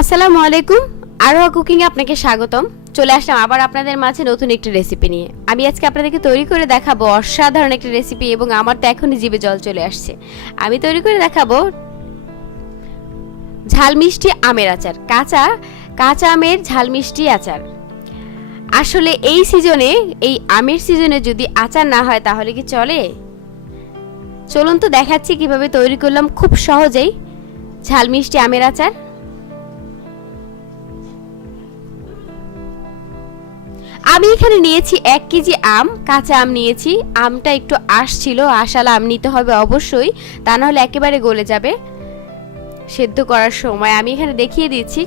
আসসালামু আলাইকুম, আরোহা কুকিং এ আপনাকে স্বাগতম। চলে আসলাম আবার আপনাদের মাঝে নতুন একটা রেসিপি নিয়ে। আমি আজকে আপনাদেরকে তৈরি করে দেখাবো অসাধারণ একটা রেসিপি, এবং আমার তো এখনই জিভে জল চলে আসছে। আমি তৈরি করে দেখাবো ঝাল মিষ্টি আমের আচার, কাঁচা কাঁচা আমের ঝাল মিষ্টি আচার। আসলে এই সিজনে, এই আমের সিজনে যদি আচার না হয় তাহলে কি চলে? চলুন তো দেখাচ্ছি কিভাবে তৈরি করলাম খুব সহজেই ঝাল মিষ্টি আমের আচার। আমি এখানে নিয়েছি 1 কেজি আম, কাঁচা আম নিয়েছি। আমটা একটু আঁশ ছিল, আঁশালা আম নিতে হবে অবশ্যই, তা না হলে একেবারে গলে যাবে সেদ্ধ করার সময়। আমি এখানে দেখিয়ে দিচ্ছি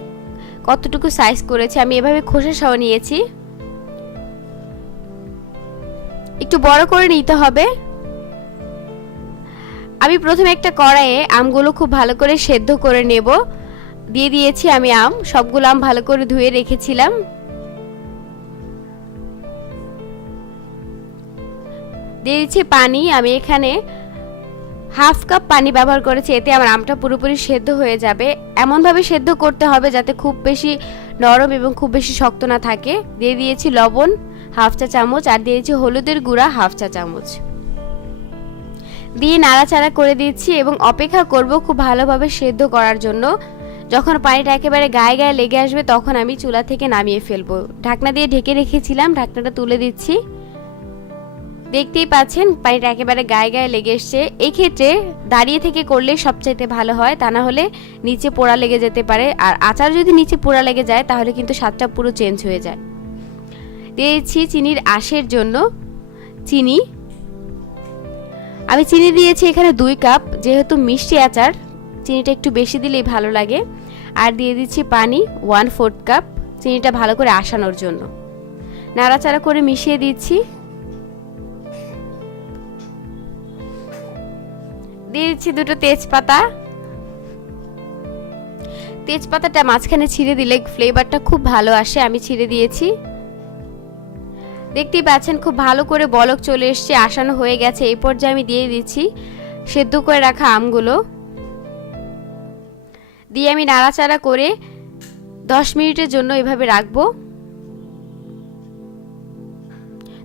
কতটুকু সাইজ করেছি। আমি এভাবে খোসা সহ নিয়েছি, একটু বড় করে নিতে হবে। আমি প্রথমে একটা কড়াইয়ে আমগুলো খুব ভালো করে সেদ্ধ করে নেব। দিয়ে দিয়েছি আমি আম, সবগুলো আম ভালো করে ধুয়ে রেখেছিলাম। দিয়ে দিচ্ছি পানি। আমি এখানে হাফ কাপ পানি ব্যবহার করেছি, এতে আমার আমটা পুরোপুরি সেদ্ধ হয়ে যাবে। এমনভাবে সেদ্ধ করতে হবে যাতে খুব বেশি নরম এবং খুব বেশি শক্ত না থাকে। দিয়ে দিয়েছি লবণ হাফ চা চামচ, আর দিয়েছি হলুদের গুঁড়া হাফ চা চামচ। দিয়ে নাড়াচাড়া করে দিচ্ছি এবং অপেক্ষা করব খুব ভালোভাবে সেদ্ধ করার জন্য। যখন পানিটা একেবারে গায়ে গায়ে লেগে আসবে তখন আমি চুলা থেকে নামিয়ে ফেলবো। ঢাকনা দিয়ে ঢেকে রেখেছিলাম, ঢাকনাটা তুলে দিচ্ছি। দেখতেই পাচ্ছেন পানিটা একেবারে গায়ে গায়ে লেগে এসছে। এই ক্ষেত্রে দাঁড়িয়ে থেকে করলে সবচাইতে ভালো হয়, তা না হলে নিচে পোড়া লেগে যেতে পারে। আর আচার যদি নিচে পোড়া লেগে যায় তাহলে কিন্তু স্বাদটা পুরো চেঞ্জ হয়ে যায়। দিয়েছি চিনির আঁশের জন্য চিনি। আমি চিনি দিয়েছি এখানে 2 কাপ, যেহেতু মিষ্টি আচার চিনিটা একটু বেশি দিলেই ভালো লাগে। আর দিয়ে দিচ্ছি পানি 1/4 কাপ, চিনিটা ভালো করে আসানোর জন্য। নাড়াচাড়া করে মিশিয়ে দিচ্ছি। দিয়ে দিচ্ছি 2টো তেজপাতা। তেজপাতাটা মাঝখানে ছিঁড়ে দিলে ফ্লেভারটা খুব ভালো আসে, আমি ছিঁড়ে দিয়েছি। দেখতেই পাচ্ছেন খুব ভালো করে বলক চলে এসছে, আসানো হয়ে গেছে। এই পর্যায়ে আমি দিয়ে দিচ্ছি সেদ্ধ করে রাখা আমগুলো। দিয়ে আমি নাড়াচাড়া করে 10 মিনিটের জন্য এভাবে রাখবো।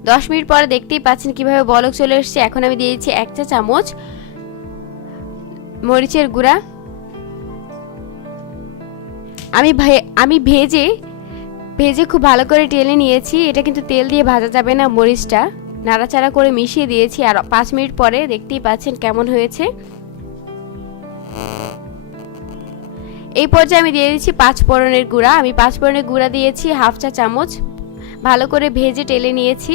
10 মিনিট পরে দেখতেই পাচ্ছেন কিভাবে বলক চলে এসছে। এখন আমি দিয়ে দিচ্ছি 1 চা চামচ মরিচের গুঁড়া। আমি ভেজে খুব ভালো করে টেলে নিয়েছি। এটা কিন্তু তেল দিয়ে ভাজা যাবে না, মরিচটা। নাড়াচাড়া করে মিশিয়ে দিয়েছি, আর 5 মিনিট পরে দেখতেই পাচ্ছেন কেমন হয়েছে। এই পর্যায়ে আমি দিয়ে দিচ্ছি 5 ফোড়নের গুঁড়া। আমি 5 ফোড়নের গুঁড়া দিয়েছি হাফ চা চামচ। ভালো করে ভেজে টেলে নিয়েছি,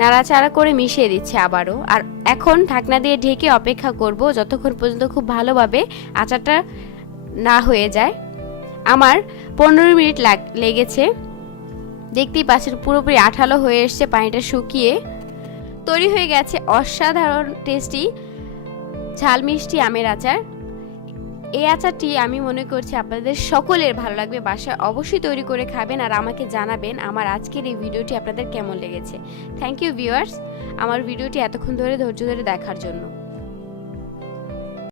নাড়াচাড়া করে মিশিয়ে দিচ্ছি আবারও। আর এখন ঢাকনা দিয়ে ঢেকে অপেক্ষা করব যতক্ষণ পর্যন্ত খুব ভালোভাবে আচারটা না হয়ে যায়। আমার 15 মিনিট লেগেছে। দেখতেই পাচ্ছেন পুরোপুরি আঠালো হয়ে এসছে, পানিটা শুকিয়ে তৈরি হয়ে গেছে অসাধারণ টেস্টি ঝাল মিষ্টি আমের আচার। এই আচারটি আমি মনে করছি আপনাদের সকলের ভালো লাগবে। বাসায় অবশ্যই তৈরি করে খাবেন আর আমাকে জানাবেন আমার আজকের এই ভিডিওটি আপনাদের কেমন লেগেছে। থ্যাংক ইউ ভিউয়ার্স, আমার ভিডিওটি এতক্ষণ ধরে ধৈর্য ধরে দেখার জন্য।